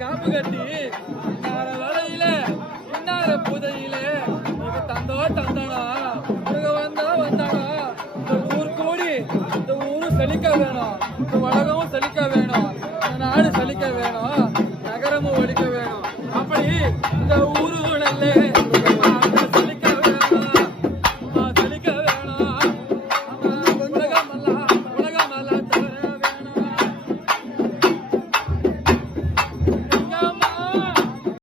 காப்பு கட்டி வலையில இன்னார புதையில தந்தோ தந்தானா வந்தானா இந்த ஊர் கூடி இந்த ஊரு செழிக்க வேணும், இந்த உலகமும் செழிக்க வேணும், இந்த நாடு செழிக்க வேணும், நகரமும் ஒழிக்க வேணும். அப்படி இந்த ஊரு